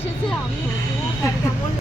এসেছে আমি হতো কেমন?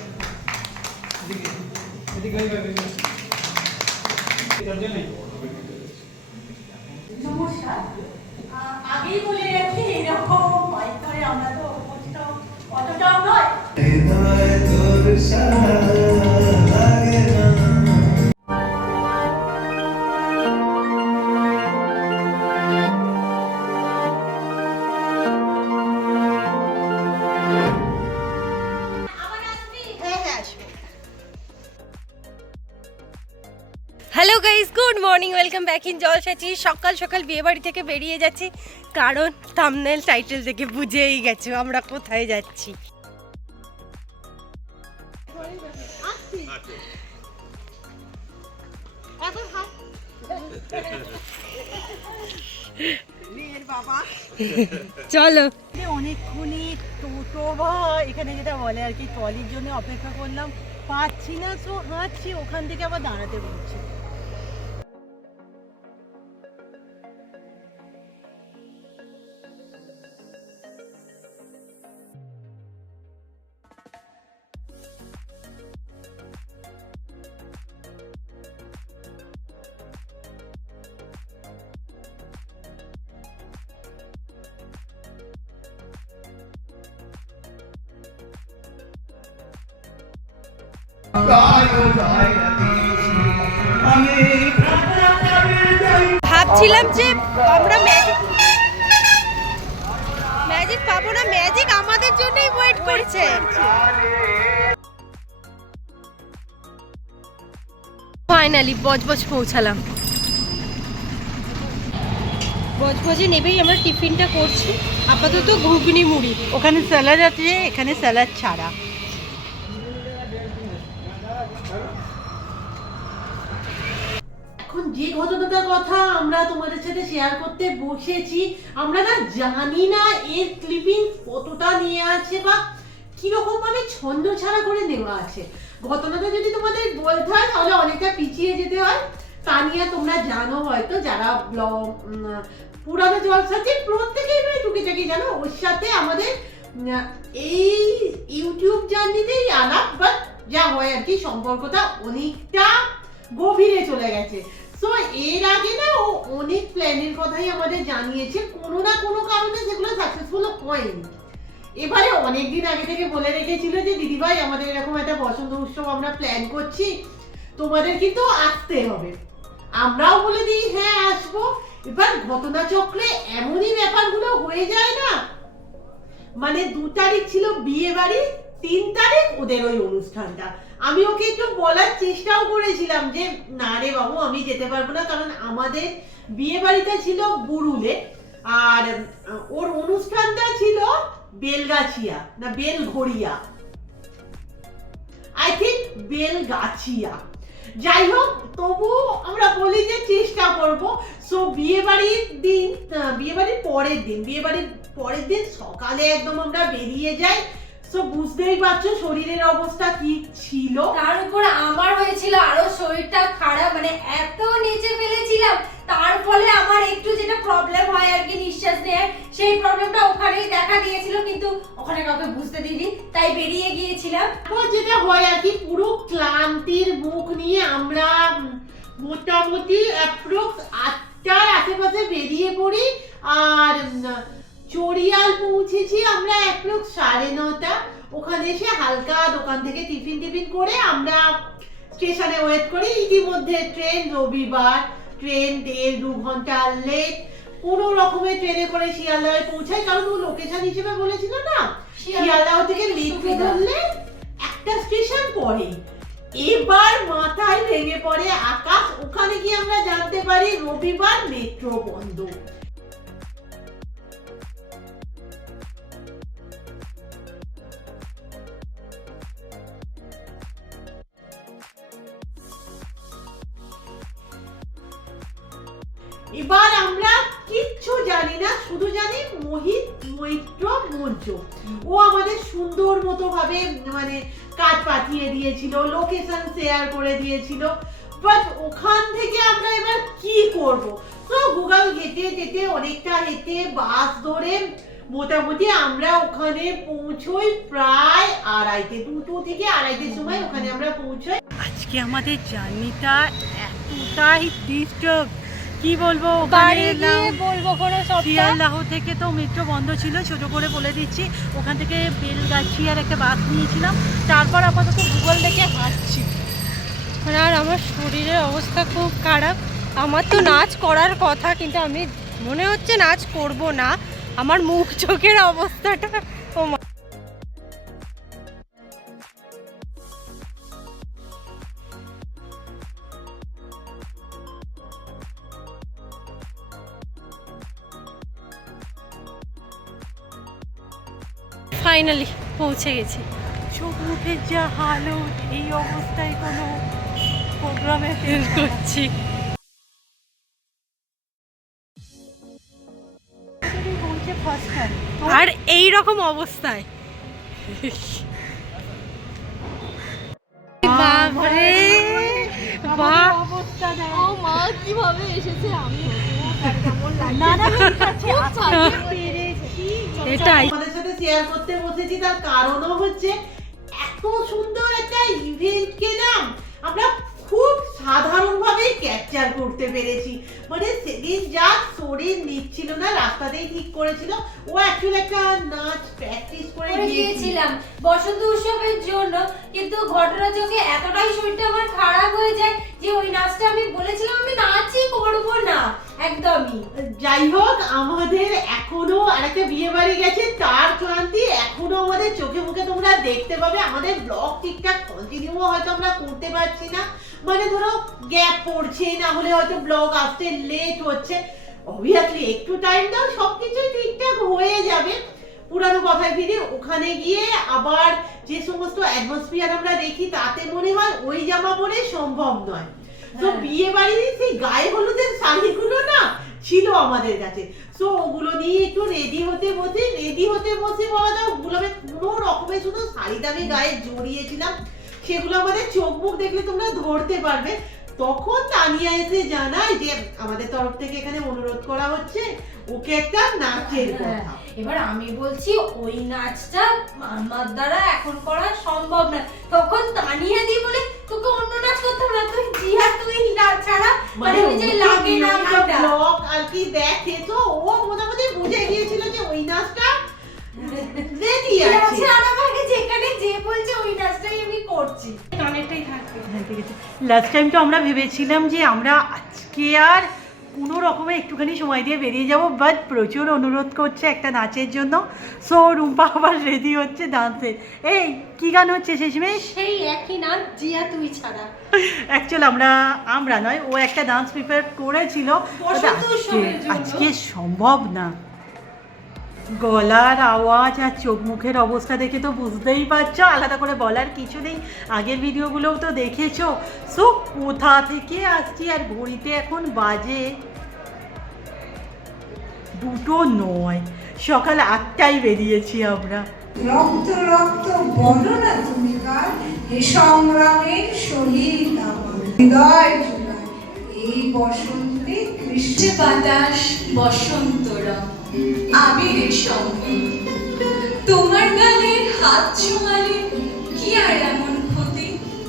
জলসাচি সকাল সকাল বিয়ে বাড়ি থেকে বেরিয়ে যাচ্ছি। কারণ থামনেল টাইটেল থেকে বুঝেই গেছো আমরা কোথায় যাচ্ছি। চলো। অনেকক্ষণই টোটো বা এখানে যেটা বলে আর কি ট্রলির জন্য অপেক্ষা করলাম। পাচ্ছি না সো হাঁটছি ওখান থেকে আবার দাঁড়াতে বলছি। ভাবছিলাম যে আমরা ম্যাজিক পাবো না, ম্যাজিক আমাদের জন্যই ওয়েট করছে। ফাইনালি বজবজ পৌঁছালাম। বজবজে নেবেই আমরা টিফিনটা করছি। আপাতত ঘুগনি মুড়ি। ওখানে স্যালাড আছে, এখানে স্যালাড ছাড়া। এখন যে ঘটনাটার কথা আমরা তোমাদের সাথে শেয়ার করতে বসেছি, আমরা না জানি না এর ক্লিপিং কতটা নিয়ে আছে বা কীরকম ভাবে ছন্দ ছাড়া করে নেওয়া আছে। ঘটনাটা যদি তোমাদের বলতে হয়, তাহলে অনেকটা পিছিয়ে যেতে হয়। তা নিয়ে তোমরা জানো হয়তো, যারা ব্লগ পুরানো জলসাতে প্রত্যেকেই নয় টুকিটাকি জানো। ওর সাথে আমাদের এই ইউটিউব জার্নিতেই আলাপ বাট যা হয় আর কি, সম্পর্কটা অনেকটা গভীরে চলে গেছে। তো এর আগে না ও অনেক প্ল্যানের কথাই আমাদের জানিয়েছে, কোনো না কোনো কারণে যেগুলো সাকসেসফুল হয়নি। এবারে অনেকদিন আগে থেকে বলে রেখেছিল যে, দিদিভাই, আমাদের এরকম একটা বসন্ত উৎসব আমরা প্ল্যান করছি, তোমাদের কিন্তু আসতে হবে। আমরাও বলে দিই হ্যাঁ আসব। এবার ঘটনাচক্রে এমনই ব্যাপারগুলো হয়ে যায় না। মানে দু তারিখ ছিল বিয়ে বাড়ি তিন তারিখ ওদের ওই অনুষ্ঠানটা। আমি ওকে একটু বলার চেষ্টাও করেছিলাম যে, না রে বাবু, আমি যেতে পারব না। কারণ আমাদের বিয়ে বাড়িটা ছিল বুরুলে, আর ওর অনুষ্ঠানটা ছিল বেলগাছিয়া, না বেলঘড়িয়া। I think Belgachia. যাই হোক তবু আমরা বলি যে চেষ্টা করব। সো বিয়ে বাড়ির দিন বিয়ে বাড়ির পরের দিন বিয়ে বাড়ির পরের দিন সকালে একদম আমরা বেরিয়ে যাই। সো বুঝতেই পারছ শরীরের অবস্থা কি ছিল? তার উপর আমার হয়েছিল আরও শরীরটা খারাপ মানে এত নিচে ফেলেছিলাম। তার ফলে আমার একটু যেটা প্রবলেম হয় আর কি নিঃশ্বাস নেয় সেই প্রবলেমটা ওখানেই দেখা দিয়েছিল কিন্তু ওখানে কাউকে বুঝতে দিইনি তাই বেরিয়ে গিয়েছিলাম। তারপর যেটা হয় আর কি পুরো ক্লান্তির মুখ নিয়ে আমরা মোটামুটি অ্যাপ্রক্স আটটার আশেপাশে বেরিয়ে পড়ি আর চড়িয়াল পৌঁছেছি আমরা অ্যাপ্রক্স সাড়ে নটা ওখানে এসে হালকা দোকান থেকে টিফিন টিফিন করে আমরা স্টেশনে ওয়েট করি। ইতিমধ্যে ট্রেন রবিবার। ট্রেন দেড় দু ঘণ্টা লেট কোনো রকমের ট্রেনে করে শিয়ালদায় পৌঁছাই। কারণ ও লোকেশন হিসেবে বলেছিল না শিয়ালদাহ থেকে মেট্রো ধরলে একটা স্টেশন পরে এবার মাথায় ভেঙে পড়ে আকাশ। ওখানে গিয়ে আমরা জানতে পারি রবিবার মেট্রো বন্ধ। এবার আমরা কিচ্ছু জানি না, শুধু জানি মোহিত মৈত্র মঞ্চ ও আমাদের সুন্দর মতো ভাবে মানে কাজ পাঠিয়ে দিয়েছিল লোকেশন শেয়ার করে দিয়েছিল। বাট ওখান থেকে আমরা এবার কি করব? তো গুগল ঘেটে যেতে, অনেকটা হেঁটে বাস ধরে মোটামুটি আমরা ওখানে পৌঁছোই প্রায় আড়াইটে, দুটো থেকে আড়াইটের সময় ওখানে আমরা পৌঁছোই। আজকে আমাদের জার্নিটা এতটাই ডিস্টার্ব কি বলব বাড়ি গিয়ে বলব সবটা? শিয়ালদাহ থেকে তো মেট্রো বন্ধ ছিল ছোট করে বলে দিচ্ছি। ওখান থেকে বেলগাছি আর একটা বাস নিয়েছিলাম। তারপর আপাতত গুগল দেখে হাঁটছি। আর আমার শরীরের অবস্থা খুব খারাপ। আমার তো নাচ করার কথা কিন্তু আমি মনে হচ্ছে নাচ করব না। আমার মুখ চোখের অবস্থাটা ফাইনালি পৌঁছে গেছি। চোখ মুখের যা হালত এই অবস্থায় কোনো প্রোগ্রামে ফেল করছি। আর এই রকম অবস্থায়। বাবারে বাহ অবস্থা ও মা কীভাবে এসেছে আমি? না না ঠিক আছে আজকে পেরেছি। এটাই। শেয়ার করতে বসেছি তার কারণও হচ্ছে এত সুন্দর একটা ইভেন্টকে না আমরা খুব সাধারণভাবে ক্যাপচার করতে পেরেছি। মানে সেদিন যা শরীর নিচ্ছিল না রাস্তাতেই ঠিক করেছিল ও অ্যাকচুয়ালি একটা নাচ প্র্যাকটিস করে করে গিয়েছিলাম বসন্ত উৎসবের জন্য কিন্তু ঘটনা চোখে এতটাই শরীরটা আমার খারাপ হয়ে যায় যে ওই নাচটা আমি বলেছিলাম আমি নাচই করব না একদমই যাই হোক, আমাদের এখনও আরেকটা বিয়ে বাড়ি গেছে, তার ক্লান্তি এখনও আমাদের চোখে মুখে তোমরা দেখতে পাবে। আমাদের ব্লগ ঠিকঠাক কন্টিনিউ হয়তো আমরা করতে পারছি না। মানে ধরো গ্যাপ পড়ছে, না হলে হয়তো ব্লগ আসতে লেট হচ্ছে। অবভিয়াসলি একটু টাইম দাও, সবকিছুই ঠিকঠাক হয়ে যাবে। পুরানো কথায় ফিরে ওখানে গিয়ে আবার যে সমস্ত অ্যাটমসফিয়ার আমরা দেখি, তাতে মনে হয় ওই জামা পরে সম্ভব নয়। তো হ্যাঁ। বিয়ে বাড়ির সেই গায়ে হলুদের শাড়িগুলো না ছিল আমাদের কাছে। তো ওগুলো নিয়ে একটু রেডি হতে বসে রেডি হতে বসে বলা যায় ওগুলো আমি কোনো রকমে শুধু শাড়িটা আমি গায়ে জড়িয়েছিলাম। সেগুলো আমাদের চোখ মুখ দেখলে তোমরা ধরতে পারবে। তখন তানিয়া এসে জানায় যে আমাদের তরফ থেকে এখানে অনুরোধ করা হচ্ছে। ওকে একটা নাচের হ্যাঁ, কথা। এবার আমি বলছি ওই নাচটা আমার দ্বারা এখন করা সম্ভব না। তখন তানিয়া দি বলে তোকে অন্য নাচ করতে না তুই জিয়া তুই নাচ ছাড়া মানে ওই যে লাগে না ব্লগ আর কি দেখে তো ও মোটামুটি বুঝে গিয়েছিল যে ওই নাচটা রেডি আছে। আর আমাকে যেখানে যে বলছে ওই নাচটাই আমি করছি। কানেরটাই থাকবে। হ্যাঁ লাস্ট টাইম তো আমরা ভেবেছিলাম যে আমরা আজকে আর কোনো রকমে একটুখানি সময় দিয়ে বেরিয়ে যাব বাট প্রচুর অনুরোধ করছে একটা নাচের জন্য। সো রুম্পা আবার রেডি হচ্ছে ডান্সের এই কি গান হচ্ছে শেষমেশ? সেই একই নাচ জিয়া তুই ছাড়া। অ্যাকচুয়াল আমরা আমরা নয় ও একটা ডান্স প্রিপেয়ার করেছিল। আজকে আজকে সম্ভব না। গলার আওয়াজ আর চোখ মুখের অবস্থা দেখে তো বুঝতেই পারছ আলাদা করে বলার কিছু নেই। আগের ভিডিওগুলোও তো দেখেছ। সো কোথা থেকে আসছি আর ঘড়িতে এখন বাজে দুটো নয়। সকাল আটটায় বেরিয়েছি আমরা। রক্ত রক্ত বলো না তুমি কার? এ সংগ্রামের শহীদ আমার হৃদয় জুড়ায়। এই বসন্তে কৃষ্ণ বাতাস বসন্ত রং আবিরের সঙ্গে। তোমার গালে হাত ছোঁয়ালে কি আর এমন ক্ষতি?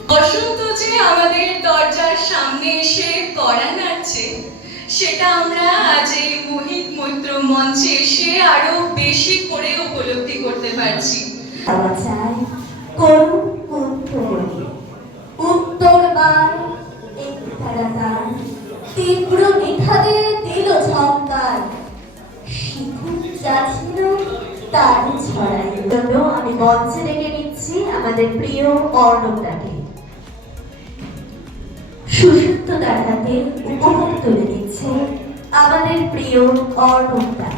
বসন্ত যে আমাদের দরজার সামনে এসে করা নাচছে সেটা আমরা আজ এই মোহিত মৈত্র মঞ্চে এসে আরও বেশি করে উপলব্ধি করতে পারছি। পাওয়া উত্তর উত্তর বার তীব্র দিল ঝঙ্কার। শিখুন যাচ্ছিল তার ছড়াই। জন্য আমি মঞ্চে ডেকে নিচ্ছি আমাদের প্রিয় অর্ণবটাকে। সুসুপ্ত উপভোগ তুলে দিচ্ছে। আমাদের প্রিয় অর্ণবটা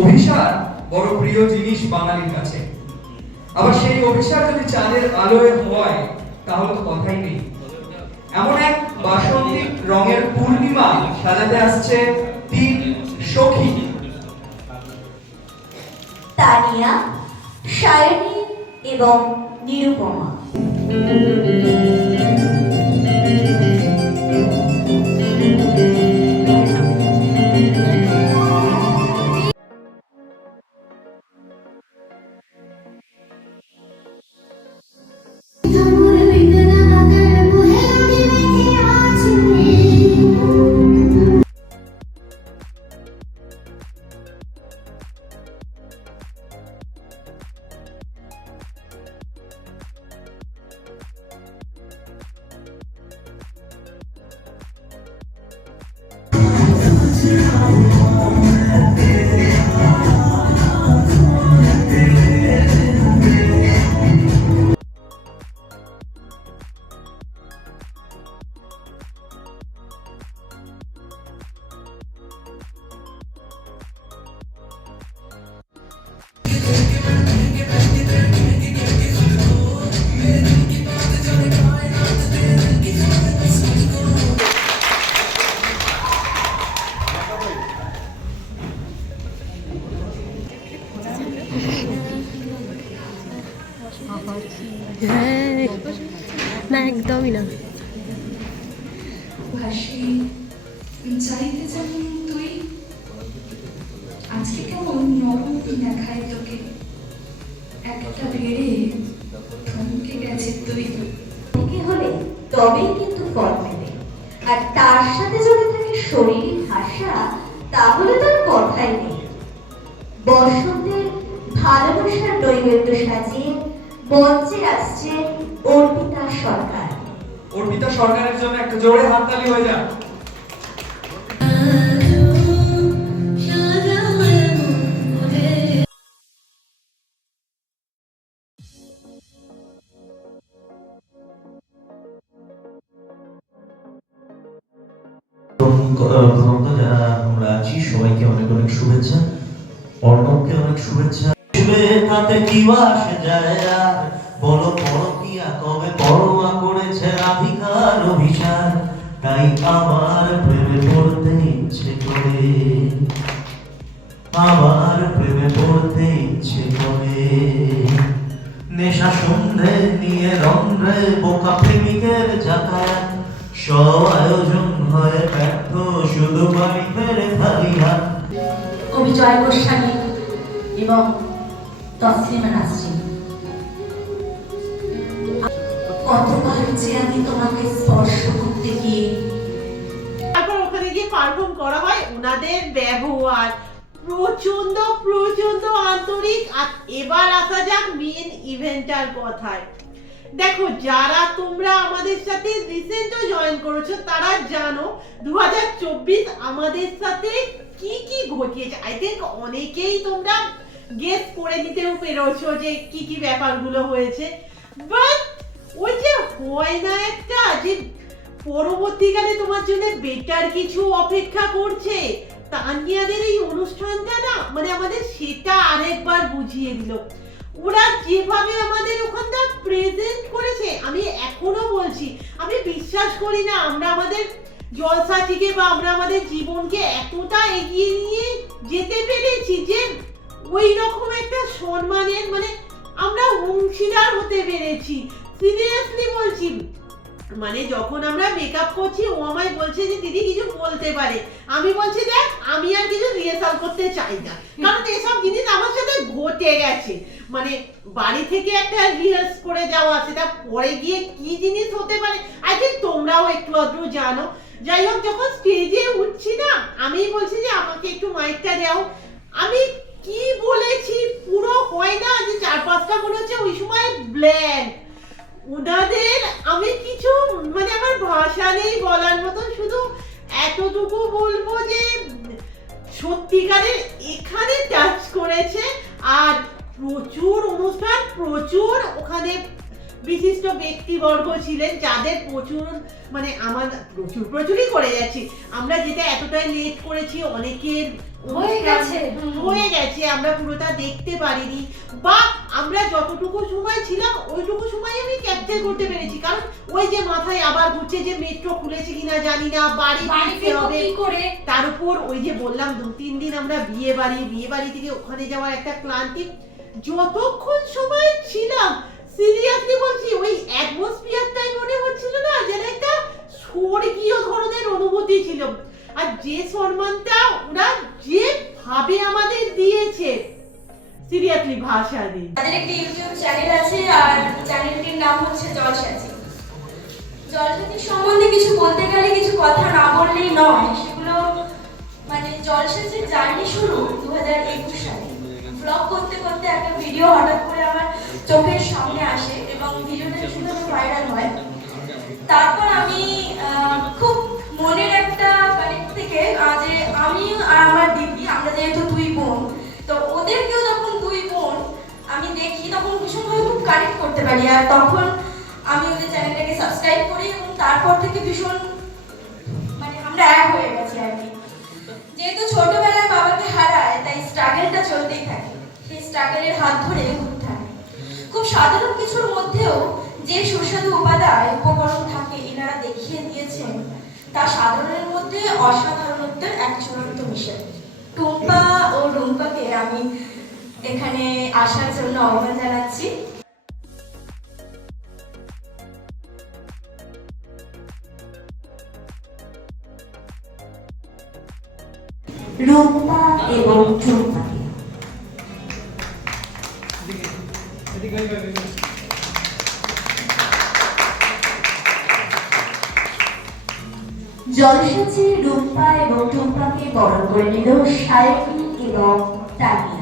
অভিসার বড় প্রিয় জিনিস বাঙালির কাছে। আবার সেই অভিসার যদি চাঁদের আলোয় হয় তাহলে কথাই নেই। এমন এক বাসন্তিক রঙের পূর্ণিমা সাজাতে আসছে তিন সখী। তানিয়া সায়নী এবং নিরুপমা। না একদমই না। ভাসি তুই আজকে কেমন নরম দেখায় তোকে। একটা ভেড়ে থমকে গেছে তুই। থেকে হলে তবেই কিন্তু ফল মেলে আর তার সাথে যদি থাকে শরীরী ভাষা তাহলে তার কথাই নেই। বসন্তের ভালোবাসার নৈবেদ্য সাজিয়ে মঞ্চে আসছে অর্পিতা সরকার। অর্পিতা সরকারের জন্য একটা জোরে হাততালি হয়ে যাক। যারা আমরা আছি সবাইকে অনেক অনেক শুভেচ্ছা অর্ণবকে অনেক শুভেচ্ছা। শুভে তাতে কি আসে যায় আর? বলো পরকিয়া তাই আমার প্রেমে পড়তে ইচ্ছে করে। আমার প্রেমে পড়তে ইচ্ছে করে। নেশা সন্ধে নিয়ে রন্ধ্রে বোকা প্রেমিকের যাতায়াত। সব আয়োজন হয় ব্যর্থ, শুধু বাড়ি ফেরে খালি হাত কবি জয় গোস্বামী এবং তসলিমা নাসরিন। কতবার যে আমি তোমাকে স্পর্শ করতে গিয়ে তারপর ওখানে গিয়ে পারফর্ম করা হয়। ওনাদের ব্যবহার প্রচণ্ড প্রচণ্ড আন্তরিক। আর এবার আসা যাক মেন ইভেন্টটার কথায়। দেখো, যারা তোমরা আমাদের সাথে রিসেন্টও জয়েন করেছ, তারা জানো দু আমাদের সাথে কি কি ঘটিয়েছে। আই থিঙ্ক অনেকেই তোমরা গেস করে নিতেও পেরেছ যে কি কি ব্যাপারগুলো হয়েছে। বাট ওই যে হয় না একটা যে পরবর্তীকালে তোমার জন্য বেটার কিছু অপেক্ষা করছে তানিয়াদের এই অনুষ্ঠানটা না মানে আমাদের সেটা আরেকবার বুঝিয়ে দিল। ওরা যেভাবে আমাদের ওখানটা প্রেজেন্ট করেছে, আমি এখনও বলছি, আমি বিশ্বাস করি না আমরা আমাদের জলসাটিকে বা আমরা আমাদের জীবনকে এতটা এগিয়ে নিয়ে যেতে পেরেছি যে ওই রকম একটা সম্মানের মানে আমরা অংশীদার হতে পেরেছি। সিরিয়াসলি বলছি। মানে যখন আমরা মেকআপ করছি, ও আমায় বলছে যে, দিদি, কিছু বলতে পারে। আমি বলছি দেখ আমি আর কিছু রিহার্সাল করতে চাই না। কারণ এসব জিনিস আমার সাথে ঘটে গেছে। মানে বাড়ি থেকে একটা রিহার্স করে যাওয়া, সেটা পরে গিয়ে কি জিনিস হতে পারে? আই থিঙ্ক তোমরাও একটু আধটু জানো। যাই হোক, যখন স্টেজে উঠছি না, আমি বলছি যে, আমাকে একটু মাইকটা দাও। আমি কি বলেছি? পুরো হয় না যে চার পাঁচটা মনে হচ্ছে ওই সময় ব্ল্যাঙ্ক ওনাদের আমি কিছু মানে আমার ভাষা নেই বলার মতন শুধু এতটুকু বলব যে, সত্যিকারের এখানে টাচ করেছে, আর প্রচুর অনুষ্ঠান, প্রচুর ওখানে বিশিষ্ট ব্যক্তিবর্গ ছিলেন যাদের প্রচুর মানে আমার প্রচুর প্রচুরই করে যাচ্ছি। আমরা যেটা এতটাই লেট করেছি অনেকের হয়ে গেছে। হয়ে গেছে আমরা পুরোটা দেখতে পারিনি। বা আমরা যতটুকু সময় ছিলাম ওইটুকু সময় আমি ক্যাপচার করতে পেরেছি। কারণ ওই যে মাথায় আবার ঘুরছে যে মেট্রো খুলেছে কিনা জানি না বাড়ি ফিরতে হবে। করে? তার উপর ওই যে বললাম দু তিন দিন আমরা বিয়ে বাড়ি বিয়ে বাড়ি থেকে ওখানে যাওয়ার একটা ক্লান্তি। যতক্ষণ সময় ছিলাম সিরিয়াসলি বলছি, ওই অ্যাটমসফিয়ারটাই মনে হচ্ছিল না যেন একটা স্বর্গীয় ধরনের অনুভূতি ছিল। আর যে সম্মানটা ওরা যেভাবে আমাদের দিয়েছে, সিরিয়াসলি ভাষা নেই তাদের একটি ইউটিউব চ্যানেল আছে, আর চ্যানেলটির নাম হচ্ছে জলসাচি জলসাচি সম্বন্ধে কিছু বলতে গেলে কিছু কথা না বললেই নয়, সেগুলো মানে জলসাচির জার্নি শুরু দু হাজার একুশ সালে। ব্লগ করতে করতে একটা ভিডিও হঠাৎ করে আমার চোখের সামনে আসে এবং ভিডিওটা ভীষণভাবে ভাইরাল হয়। তারপর আমি খুব মনের একটা কানেক্ট থেকে যে আমি আর আমার দিদি, আমরা যেহেতু দুই বোন, তো ওদেরকেও যখন দুই বোন, আমি দেখি, তখন ভীষণভাবে খুব কানেক্ট করতে পারি। আর তখন আমি ওদের চ্যানেলটাকে সাবস্ক্রাইব করি এবং তারপর থেকে ভীষণ মানে আমরা এক হয়ে গেছি আর কি। যেহেতু ছোটবেলায় বাবাকে হারায়, তাই স্ট্রাগলটা চলতেই থাকে। সেই স্ট্রাগলের হাত ধরে সাধারণ কিছুর মধ্যেও যে সুস্বাদু উপাদায় উপকরণ থাকে এনারা দেখিয়ে দিয়েছেন, তা সাধারণের মধ্যে অসাধারণত্বের এক চূড়ান্ত মিশন। টুম্পা ও রুম্পাকে আমি এখানে আসার জন্য আহ্বান জানাচ্ছি। রূপা এবং টুম্পাকে জলসাচে রূপা এবং টুম্পাকে বরণ করে নিল সায়নী এবং তানিয়া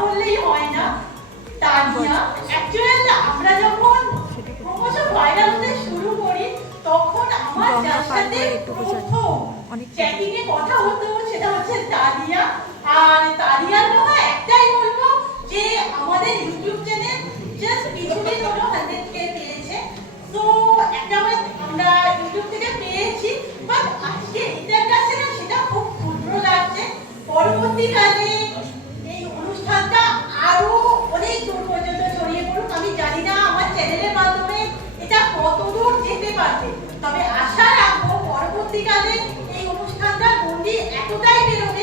বললেই হয় না। তানিয়া অ্যাকচুয়ালি আমরা যখন ক্রমশ ভাইরাল হতে শুরু করি তখন আমার যার সাথে চ্যাটিং এ কথা হতো সেটা হচ্ছে তানিয়া আর তানিয়ার কথা একটাই বলব যে আমাদের ইউটিউব চ্যানেল জাস্ট কিছুদিন হলো হান্ড্রেড কে পেয়েছে। তো একটা আমরা ইউটিউব থেকে পেয়েছি বাট আজকে এটার কাছে না সেটা খুব ক্ষুদ্র লাগছে। পরবর্তীকালে এই অনুষ্ঠানটা আরও অনেক দূর পর্যন্ত ছড়িয়ে পড়ুক। আমি জানি না আমার চ্যানেলের মাধ্যমে এটা কত দূর যেতে পারবে। তবে আশা রাখব পরবর্তীকালে এই অনুষ্ঠানটা গন্ডি এতটাই বেরোবে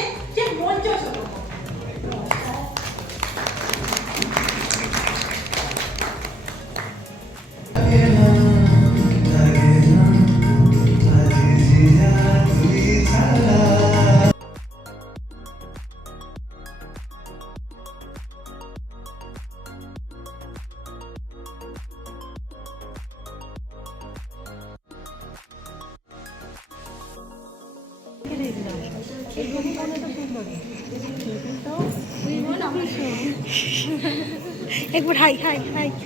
হাই হাই হাই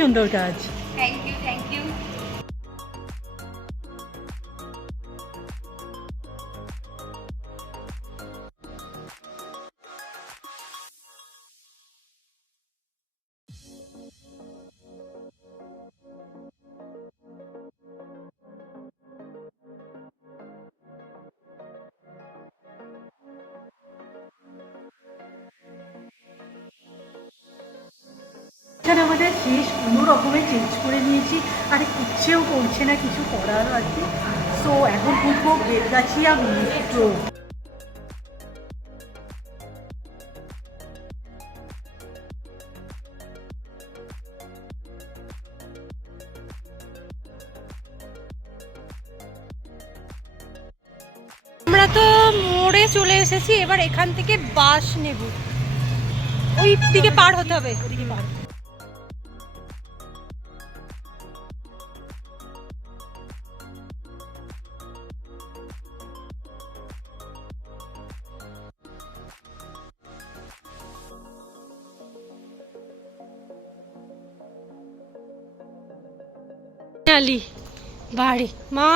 সুন্দর কাজ এখানে আমাদের শেষ কোনো রকমের চেঞ্জ করে নিয়েছি। আর ইচ্ছেও করছে না কিছু করার আর কি। সো এখন খুব বেদগাছিয়া মিত্র আমরা তো মোড়ে চলে এসেছি এবার এখান থেকে বাস নেব। ওই দিকে পার হতে হবে। ওদিকে পার। বাড়ি মা।